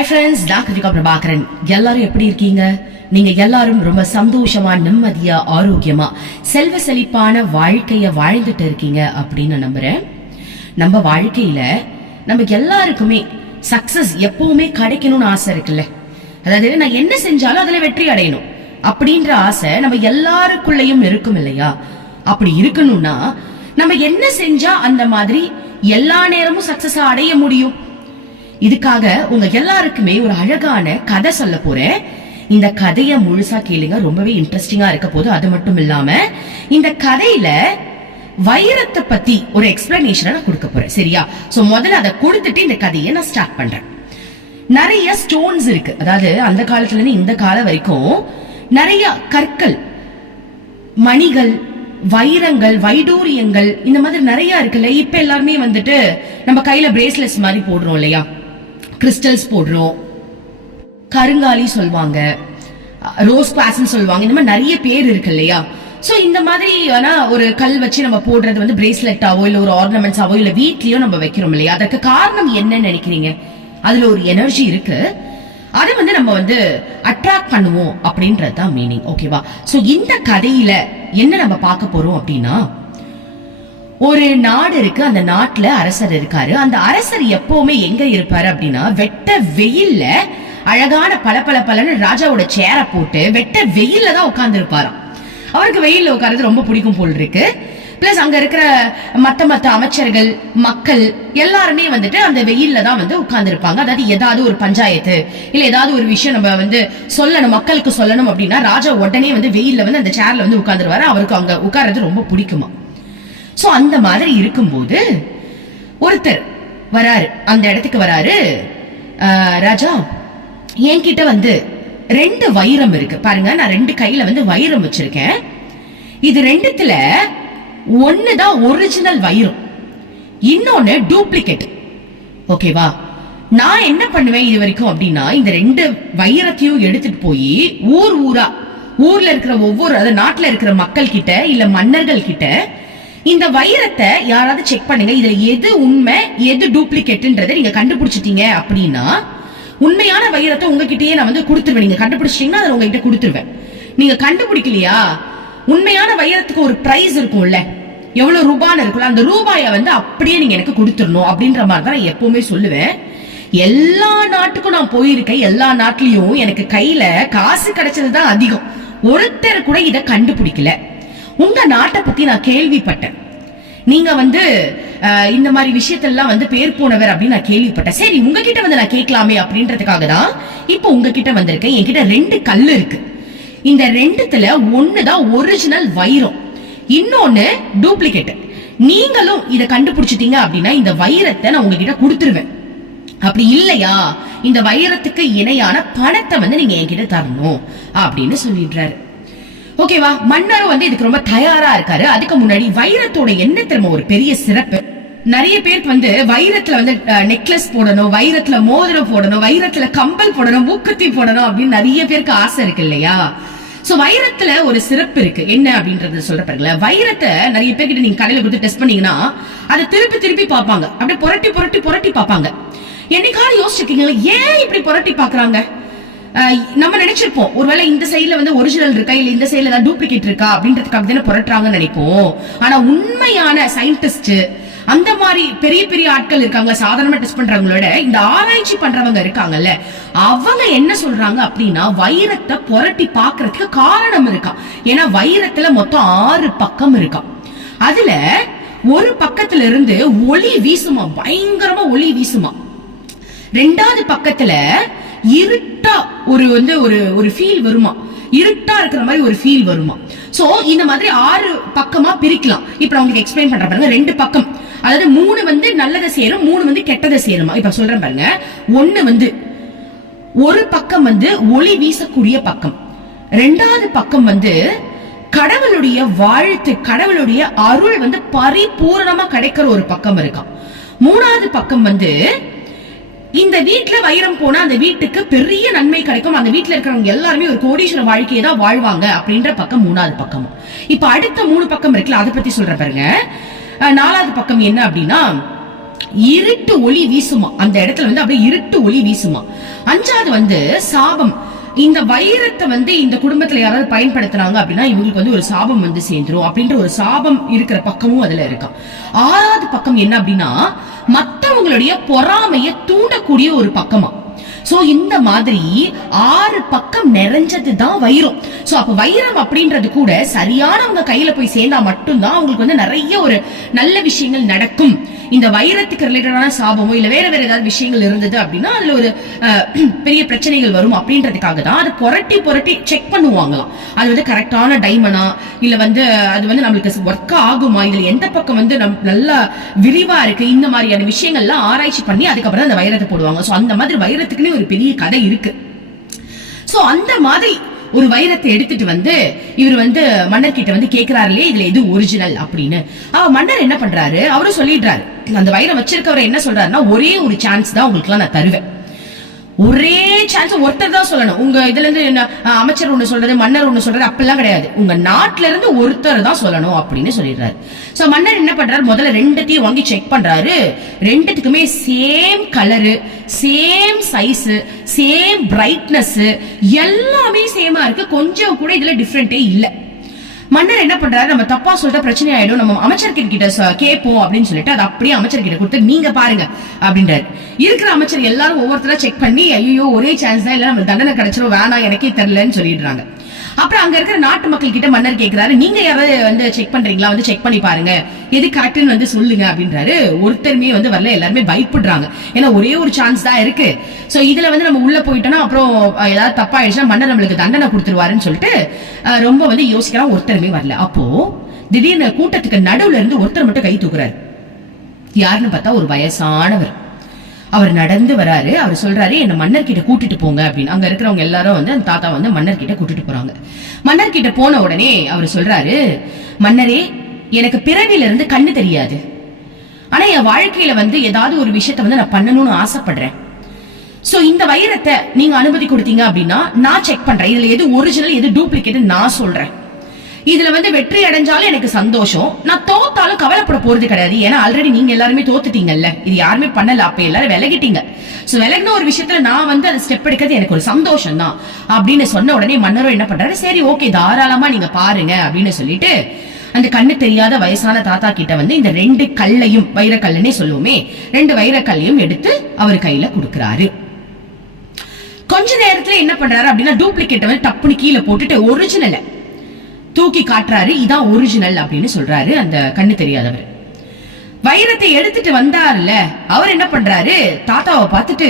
Hi friends, நான் கிருத்திகா பிரபாகரன். எல்லாரும் எப்படி இருக்கீங்க? நீங்க எல்லாரும் ரொம்ப சந்தோஷமா, நிம்மதியா, ஆரோக்கியமா, செல்வ செழிப்பான வாழ்க்கைய வாழ்ந்துட்டு இருக்கீங்க அப்படின்னு நம்புறேன். நம்ம வாழ்க்கையில நம்ம எல்லாருக்குமே சக்சஸ் எப்பவுமே கிடைக்கணும்னு ஆசை இருக்குல்ல. அதாவது நான் என்ன செஞ்சாலும் அதுல வெற்றி அடையணும் அப்படின்ற ஆசை நம்ம எல்லாருக்குள்ளயும் இருக்கும் இல்லையா? அப்படி இருக்கணும்னா நம்ம என்ன செஞ்சா அந்த மாதிரி எல்லா நேரமும் சக்சஸ் அடைய முடியும்? இதுக்காக உங்க எல்லாருக்குமே ஒரு அழகான கதை சொல்ல போறேன். இந்த கதைய முழுசா கேளுங்க, ரொம்பவே இன்ட்ரெஸ்டிங்கா இருக்க போது. அது மட்டும் இல்லாம இந்த கதையில வைரத்தை பத்தி ஒரு எக்ஸ்பிளனேஷன் நான் கொடுக்க போறேன், சரியா? சோ முதல்ல அதை கொடுத்துட்டு இந்த கதையை நான் ஸ்டார்ட் பண்றேன். நிறைய ஸ்டோன்ஸ் இருக்கு, அதாவது அந்த காலத்துல இருந்து இந்த காலம் வரைக்கும் நிறைய கற்கள், மணிகள், வைரங்கள், வைடூரியங்கள், இந்த மாதிரி நிறைய இருக்குல்ல. இப்ப எல்லாருமே வந்துட்டு நம்ம கையில பிரேஸ்லெட்ஸ் மாதிரி போடுறோம் இல்லையா? கிறிஸ்டல்ஸ் போடுறோம், கருங்காலி சொல்வாங்க, ரோஸ் குவார்ட்ஸ் சொல்வாங்க, இந்த மாதிரி நிறைய பேர் இருக்கு இல்லையா? சோ இந்த மாதிரி ஒரு கல் வச்சு நம்ம போடுறது வந்து பிரேஸ்லெட்டாவோ இல்ல ஒரு ஆர்னமெண்ட்ஸாவோ இல்ல வீட்லயோ நம்ம வைக்கிறோம் இல்லையா? அதற்கு காரணம் என்னன்னு நினைக்கிறீங்க? அதுல ஒரு எனர்ஜி இருக்கு, அதை வந்து நம்ம வந்து அட்ராக்ட் பண்ணுவோம் அப்படின்றதுதான் மீனிங், ஓகேவா? சோ இந்த கதையில என்ன நம்ம பார்க்க போறோம் அப்படின்னா, ஒரு நாடு இருக்கு, அந்த நாட்டுல அரசர் இருக்காரு. அந்த அரசர் எப்பவுமே எங்க இருப்பாரு அப்படின்னா, வெட்ட வெயில்ல அழகான பல ராஜாவோட சேர போட்டு வெட்ட வெயில்ல தான் உட்கார்ந்து இருப்பாராம். அவருக்கு வெயில்ல உட்கார்றது ரொம்ப பிடிக்கும் போல் இருக்கு. பிளஸ் அங்க இருக்கிற மத்த அமைச்சர்கள், மக்கள் எல்லாருமே வந்துட்டு அந்த வெயில்ல தான் வந்து உட்கார்ந்து இருப்பாங்க. அதாவது ஏதாவது ஒரு பஞ்சாயத்து இல்ல ஏதாவது ஒரு விஷயம் நம்ம வந்து சொல்லணும், மக்களுக்கு சொல்லணும் அப்படின்னா ராஜா உடனே வந்து வெயில்ல வந்து அந்த சேர்ல வந்து உட்கார்ந்துருவாரு. அவருக்கு அங்க உட்கார்றது ரொம்ப பிடிக்குமா. சோ அந்த மாதிரி இருக்கும்போது ஒருத்தர் வராரு, அந்த இடத்துக்கு வராரு. ராஜா, என்கிட்ட வந்து 2 வைரம் இருக்கு பாருங்க, நான் 2 கையில வந்து வைரம் வச்சிருக்கேன். இது ரெண்டுத்துல ஒண்ணுதான் ஒரிஜினல் வைரம், இன்னொன்னு டூப்ளிகேட், ஓகேவா? நான் என்ன பண்ணுவேன் இது வரைக்கும் அப்படின்னா, இந்த 2 வைரத்தையும் எடுத்துட்டு போய் ஊர்ல இருக்கிற ஒவ்வொரு நாட்டுல இருக்கிற மக்கள் கிட்ட இல்ல மன்னர்கள் கிட்ட இந்த வைரத்தை யாராவது செக் பண்ணுங்க, இதுல எது உண்மை எது டூப்ளிகேட்ன்றதை நீங்க கண்டுபிடிச்சிட்டீங்க அப்படின்னா உண்மையான வைரத்தை உங்ககிட்டயே நான் வந்து கொடுத்துருவேன். நீங்க கண்டுபிடிச்சிட்டீங்கன்னா அதை உங்ககிட்ட கொடுத்துருவேன். நீங்க கண்டுபிடிக்கலையா, உண்மையான வைரத்துக்கு ஒரு பிரைஸ் இருக்கும்ல, எவ்வளவு ரூபான்னு இருக்குல்ல, அந்த ரூபாயை வந்து அப்படியே நீங்க எனக்கு கொடுத்துடணும் அப்படின்ற மாதிரி தான் நான் எப்பவுமே சொல்லுவேன். எல்லா நாட்டுக்கும் நான் போயிருக்கேன், எல்லா நாட்டிலயும் எனக்கு கையில காசு கிடைச்சதுதான் அதிகம். ஒருத்தர் கூட இதை கண்டுபிடிக்கல. உங்க நாட்டை பத்தி நான் கேள்விப்பட்டேன், நீங்க வந்து இந்த மாதிரி விஷயத்தெல்லாம் வந்து பேர் போனவர் அப்படின்னு நான் கேள்விப்பட்டேன். சரி, உங்ககிட்ட வந்து நான் கேட்கலாமே அப்படின்றதுக்காக தான் இப்ப உங்ககிட்ட வந்திருக்கேன். என்கிட்ட 2 கல்லு இருக்கு. இந்த 2த்துல ஒண்ணுதான் ஒரிஜினல் வைரம், இன்னொன்னு டூப்ளிகேட். நீங்களும் இதை கண்டுபிடிச்சிட்டீங்க அப்படின்னா இந்த வைரத்தை நான் உங்ககிட்ட கொடுத்துருவேன். அப்படி இல்லையா, இந்த வைரத்துக்கு இணையான பணத்தை வந்து நீங்க என்கிட்ட தரணும் அப்படின்னு சொல்லிடுறாரு. ஓகேவா? மன்னரும் வந்து இதுக்கு ரொம்ப தயாரா இருக்காரு. அதுக்கு முன்னாடி வைரத்தோட என்ன தெரியுமா ஒரு பெரிய சிறப்பு, நிறைய பேருக்கு வந்து வைரத்துல வந்து நெக்லஸ் போடணும், வைரத்துல மோதிரம் போடணும், வைரத்துல கம்பல் போடணும், மூக்குத்தி போடணும் அப்படின்னு நிறைய பேருக்கு ஆசை இருக்கு இல்லையா? சோ வைரத்துல ஒரு சிறப்பு இருக்கு, என்ன அப்படின்றது சொல்ற பாருங்கள. வைரத்தை நிறைய பேர்கிட்ட நீங்க கடையில கொடுத்து டெஸ்ட் பண்ணீங்கன்னா அதை திருப்பி பார்ப்பாங்க, அப்படியே புரட்டி பார்ப்பாங்க. என்னைக்காவது யோசிச்சிருக்கீங்களா ஏன் இப்படி புரட்டி பாக்குறாங்க? நம்ம நினைச்சிருப்போம் ஒருவேளை இந்த சைடுல வந்து ஒரிஜினல் இருக்கா இல்ல இந்த சைடுல ஏதாவது டூப்ளிகேட் இருக்கா அப்படின்றதுக்காக தானே புரட்டுறாங்கன்னு நினைப்போம். ஆனா உண்மையான சயின்டிஸ்ட், அந்த மாதிரி பெரிய ஆட்கள் இருக்காங்க, சாதாரணமா டெஸ்ட் பண்றவங்களோட இந்த ஆராய்ச்சி பண்றவங்க இருக்காங்கல்ல, அவங்க என்ன சொல்றாங்க அப்படின்னா வைரத்தை புரட்டி பாக்குறதுக்கு காரணம் இருக்கா. ஏன்னா வைரத்துல மொத்தம் 6 பக்கம் இருக்கா. அதுல ஒரு பக்கத்துல இருந்து ஒளி வீசுமா, பயங்கரமா ஒளி வீசுமா. 2வது பக்கத்துல இருட்டா ஒரு ஃபீல் வருமா, இருட்டா இருக்கிற மாதிரி ஒரு ஃபீல் வருமா. சோ இந்த மாதிரி 6 பக்கமா பிரிக்கலாம். இப்ப நான் உங்களுக்கு எக்ஸ்பிளைன் பண்றேன் பாருங்க. 2 பக்கம், அதாவது 3 வந்து நல்லதை சேரும், 3 வந்து கெட்டதை சேருமா. இப்ப சொல்றேன் பாருங்க. ஒண்ணு வந்து ஒரு பக்கம் வந்து ஒளி வீசக்கூடிய பக்கம், 2வது பக்கம் வந்து கடவுளுடைய வாழ்த்து, கடவுளுடைய அருள் வந்து பரிபூரணமா கிடைக்கிற ஒரு பக்கம் இருக்காம். 3வது பக்கம் வந்து இந்த வீட்டுல வைரம் போனா அந்த வீட்டுக்கு பெரிய நன்மை கிடைக்கும், அந்த வீட்டுல இருக்கிறவங்க எல்லாருமே ஒரு கோடீஸ்வர வாழ்க்கையை தான் வாழ்வாங்க அப்படின்ற பக்கம் 3வது பக்கம். இப்ப அடுத்த 3 பக்கம் இருக்குல்ல, அதை பத்தி சொல்ற பாருங்க. 4வது பக்கம் என்ன அப்படின்னா, இருட்டு ஒளி வீசுமா, அந்த இடத்துல வந்து அப்படியே இருட்டு ஒளி வீசுமா. 5வது வந்து சாபம். இந்த வைரத்தை வந்து இந்த குடும்பத்துல யாராவது பயன்படுத்தினாங்க அப்படின்னா இவங்களுக்கு வந்து ஒரு சாபம் வந்து சேர்ந்துரும் அப்படின்ற ஒரு சாபம் இருக்கிற பக்கமும் அதுல இருக்கும். 6வது பக்கம் என்ன அப்படின்னா மற்றவங்களுடைய பொறாமையை தூண்டக்கூடிய ஒரு பக்கமா. சோ இந்த மாதிரி 6 பக்கம் நிறைஞ்சதுதான் வைரம். சோ அப்ப வைரம் அப்படின்றது கூட சரியானவங்க கையில போய் சேர்ந்தா மட்டும்தான் அவங்களுக்கு வந்து நிறைய ஒரு நல்ல விஷயங்கள் நடக்கும். இந்த வைரத்துக்கு ரிலேட்டடான சாபமோ இல்ல வேற வேற ஏதாவது விஷயங்கள் இருந்தது அப்படின்னா அதுல ஒரு பெரிய பிரச்சனைகள் வரும் அப்படின்றதுக்காக தான் அதை புரட்டி செக் பண்ணுவாங்களாம். அது வந்து கரெக்டான டைமண்டா இல்ல வந்து அது வந்து நம்மளுக்கு ஒர்க் ஆகுமா, இதுல எந்த பக்கம் வந்து நல்லா விரிவா இருக்கு, இந்த மாதிரியான விஷயங்கள்லாம் ஆராய்ச்சி பண்ணி அதுக்கப்புறம் அந்த வைரத்தை போடுவாங்க. சோ அந்த மாதிரி வைரத்துக்குன்னு ஒரு பெரிய கதை இருக்கு. சோ அந்த மாதிரி ஒரு வைரத்தை எடுத்துட்டு வந்து இவர் வந்து மன்னர் கிட்ட வந்து கேக்குறாருலே இதுல எது ஒரிஜினல் அப்படின்னு. மன்னர் என்ன பண்றாரு, அவரும் சொல்லிடுறாரு. அந்த வைரம் வச்சிருக்கவர் என்ன சொல்றாருன்னா ஒரே ஒரு சான்ஸ் தான் உங்களுக்கு எல்லாம் நான் தருவேன், ஒரே சான்ஸ், ஒருத்தர் தான் சொல்லணும். உங்க இதுல இருந்து அமைச்சர் ஒண்ணு சொல்றது மன்னர் ஒண்ணு சொல்றது அப்பெல்லாம் கிடையாது, உங்க நாட்டுல இருந்து ஒருத்தர் தான் சொல்லணும் அப்படின்னு சொல்லிடுறாரு. சோ மன்னர் என்ன பண்றாரு, முதல்ல 2த்தையும் வாங்கி செக் பண்றாரு. 2த்துக்குமே same colour, same size, same brightness, எல்லாமே சேமா இருக்கு. கொஞ்சம் கூட இதுல டிஃபரெண்டே இல்ல. மன்னர் என்ன பண்றாரு, நம்ம தப்பா சொல்லிட்டா பிரச்சனை ஆயிடும், நம்ம அமைச்சர்கிட்ட கேட்போம் அப்படின்னு சொல்லிட்டு அது அப்படியே அமைச்சர்கிட்ட கொடுத்து நீங்க பாருங்க அப்படின்றாரு. இருக்கிற அமைச்சர் எல்லாரும் ஒவ்வொருத்தரா செக் பண்ணி ஐயோ ஒரே சான்ஸ் தான், இல்ல நம்ம தண்டனை கிடைச்சிரும், வேணாம் எனக்கே தெரியலன்னு சொல்லிடுறாங்க. அப்புறம் அங்க இருக்கிற நாட்டு மக்கள் கிட்ட மன்னர் கேக்குறாரு, நீங்க யாராவது வந்து செக் பண்றீங்களா, வந்து செக் பண்ணி பாருங்க, எது கரெக்ட்னு வந்து சொல்லுங்க அப்படின்றாரு. ஒருத்தருமே வந்து வரல, எல்லாருமே பயப்படுறாங்க. ஏன்னா ஒரே ஒரு சான்ஸ் தான் இருக்கு. சோ இதுல வந்து நம்ம உள்ள போயிட்டோம்னா அப்புறம் ஏதாவது தப்பா ஆயிடுச்சுன்னா மன்னர் நம்மளுக்கு தண்டனை கொடுத்துருவாருன்னு சொல்லிட்டு ரொம்ப வந்து யோசிக்கிறான். ஒருத்தருமே வரல. அப்போ திடீர்னு கூட்டத்துக்கு நடுவுல இருந்து ஒருத்தர் மட்டும் கை தூக்குறாரு. யாருன்னு பார்த்தா ஒரு வயசானவர். அவர் நடந்து வராரு. அவர் சொல்றாரு, என்ன மன்னர் கிட்ட கூட்டிட்டு போங்க அப்படின்னு. அங்க இருக்கிறவங்க எல்லாரும் வந்து அந்த தாத்தா வந்து மன்னர் கிட்ட கூட்டிட்டு போறாங்க. மன்னர் கிட்ட போன உடனே அவர் சொல்றாரு, மன்னரே எனக்கு பிறவில இருந்து கண்ணு தெரியாது, ஆனா என் வாழ்க்கையில வந்து ஏதாவது ஒரு விஷயத்த வந்து நான் பண்ணணும்னு ஆசைப்படுறேன். சோ இந்த வைரத்தை நீங்க அனுமதி கொடுத்தீங்க அப்படின்னா நான் செக் பண்றேன், இதுல எது ஒரிஜினல் எது டூப்ளிகேட் நான் சொல்றேன். இதுல வந்து வெற்றி அடைஞ்சாலும் எனக்கு சந்தோஷம், நான் தோத்தாலும் கவலைப்பட போறது கிடையாது. ஏன்னா ஆல்ரெடி நீங்க எல்லாருமே தோத்துட்டீங்கல்ல, இது யாருமே பண்ணல, அப்ப எல்லாரும் விலகிட்டீங்க. சோ விலகின ஒரு விஷயத்துல நான் வந்து அதை ஸ்டெப் எடுக்கிறது எனக்கு ஒரு சந்தோஷம் தான் அப்படின்னு சொன்ன உடனே மன்னரும் என்ன பண்றாரு, சரி ஓகே தாராளமா நீங்க பாருங்க அப்படின்னு சொல்லிட்டு அந்த கண்ணு தெரியாத வயசான தாத்தா கிட்ட வந்து இந்த 2 கல்லையும், வைரக்கல்லுன்னே சொல்லுவோமே, 2 வைரக்கல்லையும் எடுத்து அவர் கையில கொடுக்கிறாரு. கொஞ்ச நேரத்துல என்ன பண்றாரு அப்படின்னா டூப்ளிகேட் வந்து டப்புனு கீழே போட்டுட்டு ஒரிஜினல் தூக்கி காட்டுறாரு. இதான் ஒரிஜினல் அப்படின்னு சொல்றாரு அந்த கண்ணு தெரியாதவர். வைரத்தை எடுத்துட்டு வந்தாருல, அவர் என்ன பண்றாரு, தாத்தாவை பார்த்துட்டு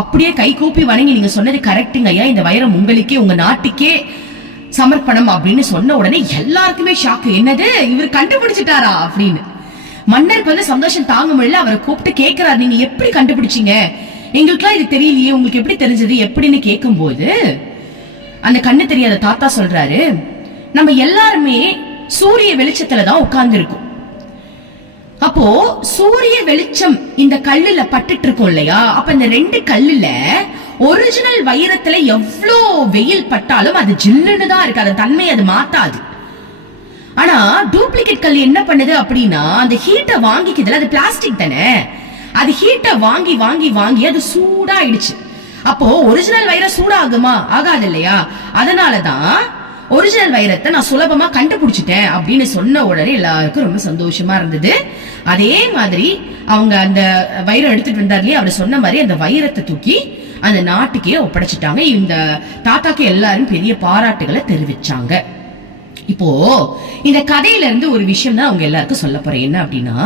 அப்படியே கை கூப்பி வணங்கி நீங்க சொன்னது கரெக்டுங்க ஐயா, இந்த வைரம் உங்களுக்கே உங்க நாட்டுக்கே சமர்ப்பணம் அப்படின்னு சொன்ன உடனே எல்லாருக்குமே ஷாக்கு. என்னது இவர் கண்டுபிடிச்சிட்டாரா அப்படின்னு. மன்னருக்கு வந்து சந்தோஷம் தாங்க முடியல. அவரை கூப்பிட்டு கேட்கிறாரு, நீங்க எப்படி கண்டுபிடிச்சீங்க, எங்களுக்குலாம் இது தெரியலையே, உங்களுக்கு எப்படி தெரிஞ்சது எப்படின்னு கேட்கும் போது அந்த கண்ணு தெரியாத தாத்தா சொல்றாரு, நம்ம எல்லாருமே சூரிய வெளிச்சத்துலதான் உட்கார்ந்து இருக்கோம். அப்போ சூரிய வெளிச்சம் இந்த கல்லுல பட்டுட்டு இருக்கோம் இல்லையா, அப்ப இந்த 2 கல்லுல ஒரிஜினல் வைரத்துல எவ்வளோ வெயில் பட்டாலும் அது ஜில்லுன்னு தான் இருக்கு, அந்த தன்மை அது மாத்தாது. ஆனா டூப்ளிகேட் கல் என்ன பண்ணுது அப்படின்னா அந்த ஹீட்டை வாங்கிக்குதுல, அது பிளாஸ்டிக் தானே, அது ஹீட்டை வாங்கி வாங்கி வாங்கி அது சூடாயிடுச்சு. அப்போ ஒரிஜினல் வைரம் சூடாகுமா, ஆகாது இல்லையா. அதனாலதான் ஒரிஜினல் வைரத்தை நான் சுலபமா கண்டுபிடிச்சிட்டேன் அப்படின்னு சொன்ன உடனே எல்லாருக்கும் ரொம்ப சந்தோஷமா இருந்தது. அதே மாதிரி அவங்க அந்த வைரம் எடுத்துட்டு வந்தார்லயே, அவர் சொன்ன மாதிரி அந்த வைரத்தை தூக்கி அந்த நாட்டுக்கே ஒப்படைச்சிட்டாங்க. இந்த தாத்தாக்கு எல்லாரும் பெரிய பாராட்டுகளை தெரிவிச்சாங்க. இப்போ இந்த கதையில இருந்து ஒரு விஷயம் தான் அவங்க எல்லாருக்கும் சொல்ல போறேன். என்ன அப்படின்னா,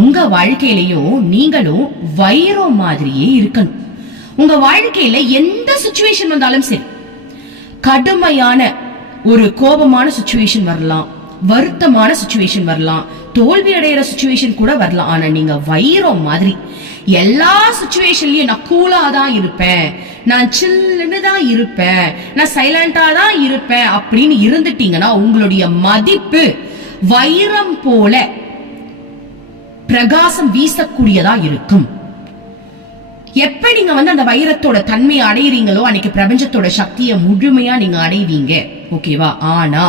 உங்க வாழ்க்கையிலையும் நீங்களும் வைரம் மாதிரியே இருக்கணும். உங்க வாழ்க்கையில எந்த சிச்சுவேஷன் வந்தாலும் சரி, கடுமையான ஒரு கோபமான சிச்சுவேஷன் வரலாம், வருத்தமான சிச்சுவேஷன் வரலாம், தோல்வி அடைகிற சிச்சுவேஷன் கூட வரலாம். ஆனா நீங்க வைரம் மாதிரி எல்லா சிச்சுவேஷன்லயும் நான் கூலா தான் இருப்பேன், நான் சில்லுன்னு தான் இருப்பேன், நான் சைலண்டா தான் இருப்பேன் அப்படின்னு இருந்துட்டீங்கன்னா உங்களுடைய மதிப்பு வைரம் போல பிரகாசம் வீசக்கூடியதா இருக்கும். எப்ப நீங்க வந்து அந்த வைரத்தோட தன்மையை அடையிறீங்களோ அன்னைக்கு பிரபஞ்சத்தோட சக்தியை முழுமையா நீங்க அடைவீங்க. ஓகேவா? ஆனா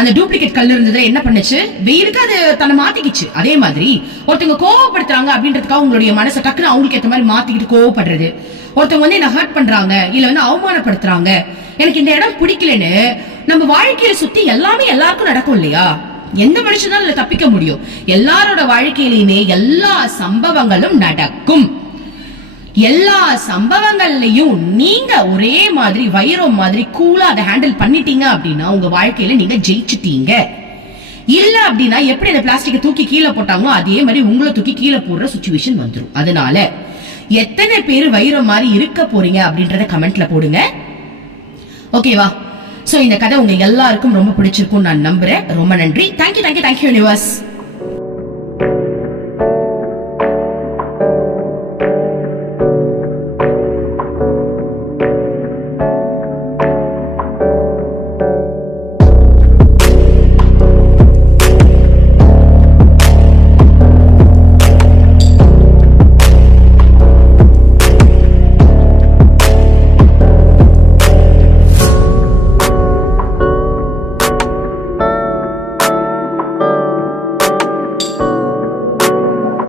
அந்த டூப்ளிகேட் கல் இருந்தது என்ன பண்ணுச்சு, வெயிலுக்கு அது தன்னை மாத்திக்கிச்சு. அதே மாதிரி ஒருத்தவங்க கோவப்படுத்துறாங்க அப்படின்றதுக்காக உங்களுடைய மனசை டக்குன்னு அவங்களுக்கு ஏற்ற மாதிரி மாத்திக்கிட்டு கோவப்படுறது, ஒருத்தவங்க வந்து என்ன ஹர்ட் பண்றாங்க இல்ல வந்து அவமானப்படுத்துறாங்க, எனக்கு இந்த இடம் பிடிக்கலன்னு நம்ம வாழ்க்கையில சுத்தி எல்லாமே எல்லாருக்கும் நடக்கும் இல்லையா? எந்த மனுஷனாலும் இதுல தப்பிக்க முடியும். எல்லாரோட வாழ்க்கையிலுமே எல்லா சம்பவங்களும் நடக்கும். எல்லா சம்பவங்கள்லயும் நீங்க ஒரே மாதிரி வைரம் மாதிரி கூலா அதை ஹேண்டில் பண்ணிட்டீங்க அப்படின்னா உங்க வாழ்க்கையில நீங்க ஜெயிச்சுட்டீங்க. இல்ல அப்படின்னா எப்படி அந்த பிளாஸ்டிக்கை தூக்கி கீழே போட்டாங்களோ அதே மாதிரி உங்களை தூக்கி கீழே போடுற சிச்சுவேஷன் வந்துடும். அதனால எத்தனை பேர் வைரம் மாதிரி இருக்க போறீங்க அப்படின்றத கமெண்ட்ல போடுங்க. ஓகேவா? சோ இந்த கதை உங்க எல்லாருக்கும் ரொம்ப பிடிச்சிருக்கும் நான் நம்புறேன். ரொம்ப நன்றி. Thank you universe.